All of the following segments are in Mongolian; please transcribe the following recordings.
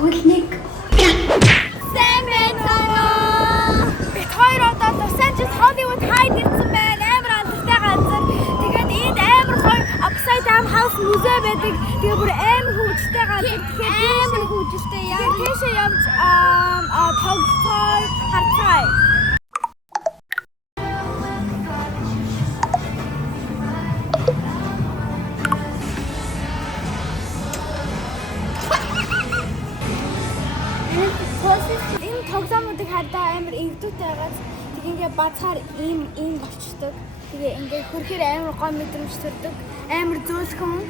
Тэгвэл нэг сайн байна. Бид хоёр одоо Los Angeles Hollywood High ирсэн байна. Амар алдартай газар. Тэгээд энд амар гоё Upside Down House музей байдаг. Тэгээд бүр амар хөвгөлтэй газар. Тэгэхээр амар хөвгөлтэй яа. Тийшээ явж тоглоцоо харцгаая. Энэ тоглоомуудыг хардаа амар эвдүүтэй байгаад тэг ингээ бацаар ийм болчдөг. Тэгээ ингээ хөрхөр амар гой мэдрэмж төрдөг. Амар зөөлхөн.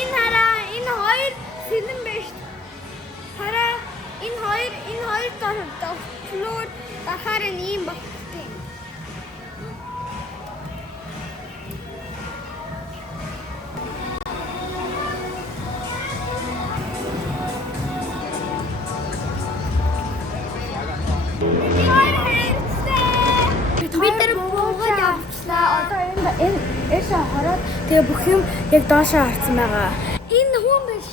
Энэ хараа энэ хоёр сэлэн байж. Хараа энэ хоёр дофлоор дахаар ийм болчтой. Эшээ хараад тэгээ бүх юм яг доошоо харсан байгаа. Энэ хүн биш.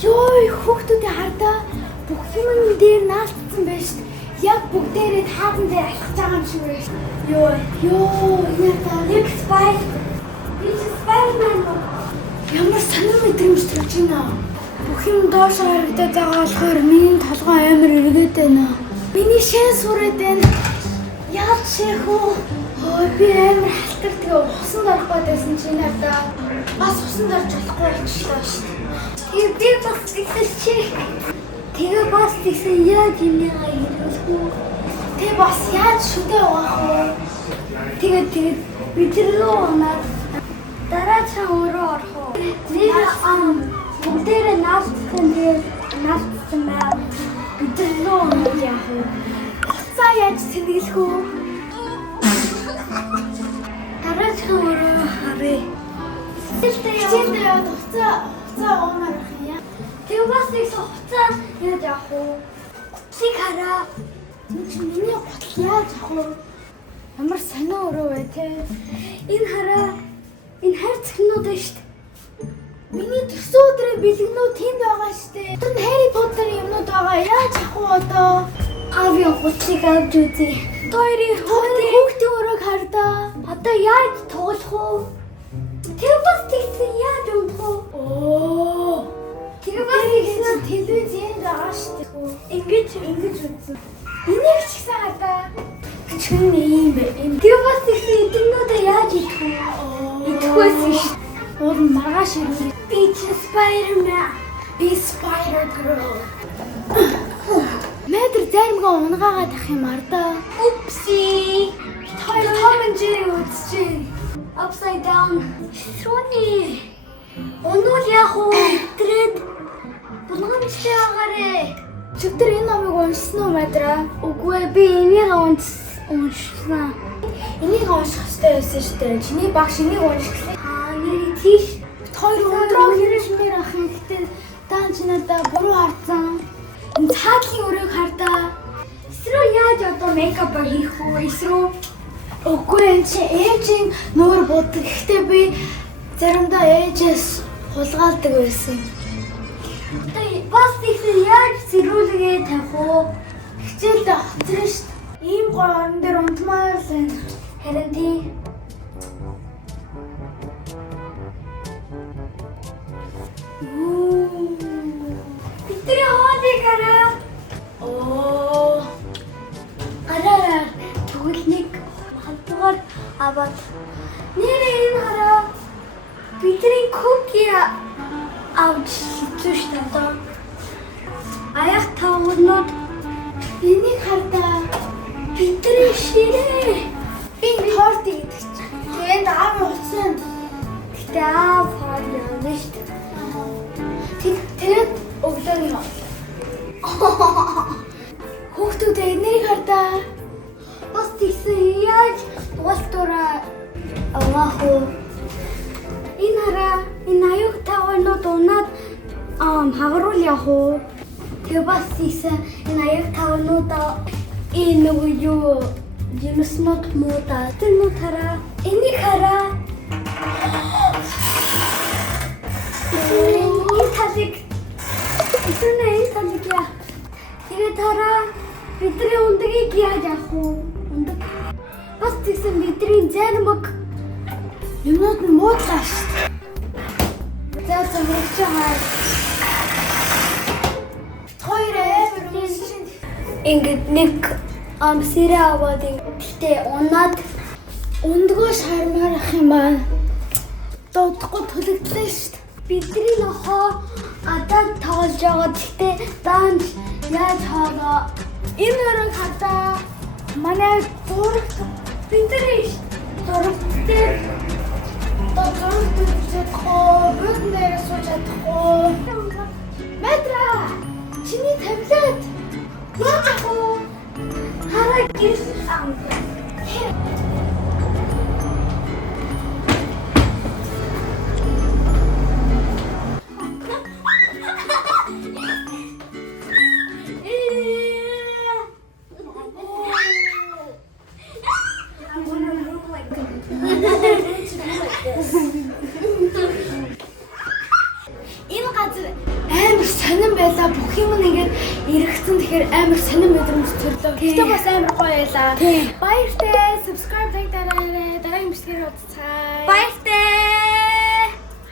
Йой, хүүхдүүдээ хардаа бүх юм дээр наалтсан байж. Яг бүгдээрээ таадан дээр алхаж байгаа юм шиг байна. Яг спайк. This is Spider-Man. Ямар сонир мэдрэмж төрж байна. Бүх юм доошоо харагдаад байгаа болохоор миний толгой амар эргээд байна. Миний шин сүрээд байна. Яаж ших үү? Би амар халтар тэгээ усан дорох байсан чи надаа. Бас усан дорж болохгүй болчихлоо шүү дээ. Би бас тэгсэлчи. Тэгээ бас тэгсэн яаж юмнаа ирүүлэх үү? Тэгээ бас яаж шүдээ угаах вэ? Тэгээ бид рүү оноод дараа цаа өөрөө орох уу? Нэг бүгдээрээ наалтсан байна. Бид рүү оноод яах вэ? Хуцаа яаж тэнэглэх үү? Дараа цаа өөрөө харъя. Хичээлдээ яваад хуцаа уунаар ах юм. Тэгээ бас нэг хуцаа яаж яах вэ? Чи хараа. Миний гол яаж авах вэ? Ямар сонио өрөө вэ те? Энэ хараа. Энэ хайр цэгнүүд байна шүү дээ. Миний төрсөн өдрийн бэлгэнүүд тэнд байгаа шүү дээ. Тэнд Harry Potter юмнууд байгаа. Яаж авах вэ одоо? Ави хуцыг авч үзье. Хоёрын хүүхдийн өрөөг хардаа. Одоо яаж тоглох вэ? Тэр бас тэгсэн яаж унах вэ? Тэр бас тэгсэн телевизэнд байгаа шүү дээ. Ингэж үзсэн. Энийг ч гэсэн хадаа. Чин юм бэ? Тэр бас тэгсэн эдгнүүдээ яаж идэх вэ? Идэхгүйс шүү. Уул маргааш ирээ. Би Spider-Man. Би Spider-Girl. Мэдэр заримгаа унгаагаад ах юм ардаа. Oopsie. Tom and Jerry үзчихэ. Upside Down. Шүний. Өнөөл яах вэ? Тэрэд булгамжтай байгаарэ. Чигтэр энэ номыг уншсан уу мадраа? Үгүй би энийг уншсан. Энийг унших хэрэгтэй байсан шүү дээ. Чиний багш энийг уншчихлаа. Нэр тийш. Хоёр өндрөө хэрэгшмээр ах юм. Гэтэ даан чи надаа буруу хардсан. Энэ цаадлын өрөөг хардаа. Эсрүү яаж одоо мейкап хийх вэ? Эсрүү. Үгүй энэ чи ээжийн нүүр боддог. Гэхдээ би заримдаа ээжээс хулгаалдаг байсан. Тэгээ бас тэгсэн яаж зэрүүлгээ тавих вэ? Хичээлдээ хоцроо шүү дээ. Ийм гоо орон дээр унтмаар л байна. Харин тий. Бидний хоолыг хараа. Араа тэгвэл нэг хандгаар аваад нэрээ энэ хараа. Бидний куки авч хийчихсэн шүү дээ. Аяг тавнууд энийг хардаа. Бидний ширээ. Би торт идэж. Тэгээд аав уцсан. Гэтэ аав хаа явна шүү дээ. Тэгээд өглөөний хоол. Хүүхдүүд энийг хардаа. Бас тийсэн яаж дуустураа авах вэ? Энэ хараа энэ аюул тавнууд унаад хагруул явах уу? Тэгээ бас тийсэн энэ аюул тавнууд энэ нөгөө юу жимснот муута тэр муу хараа энийг хараа Энэ талыг яа. Тэгээ тараа бидний ундгийг яаж авах вэ? Ундаг. Бас тэгсэн бидний зармаг юмнууд нь муудлаа шүү дээ. За зөвхөн хаа. Ингээд нэг амсэрээ аваад тэгтээ унаад ундгоо шармаар ах юм байна. Дуудахгүй төлөгдлөө шүү дээ. Бидний нохоо адаа тоглож байгаа тэгтээ даанч яаж хаалаа. Энэ өрөг хадаа манай дураг бидний дураг дээр дураг чадахгүй бүгдээр сууж чадахгүй. Метра чиний таблет яах вэ? Хараа гис ам. Энэ газар амар сонирн байлаа. Бүх юм ингээд эргэцэн тэгэхээр амар сонирн мэдрэмж төрлөө. Гэтэ бас амар гоё байлаа. Баяртай. Subscribe дараагийн бичлэгээр уулзцай. Баяртай.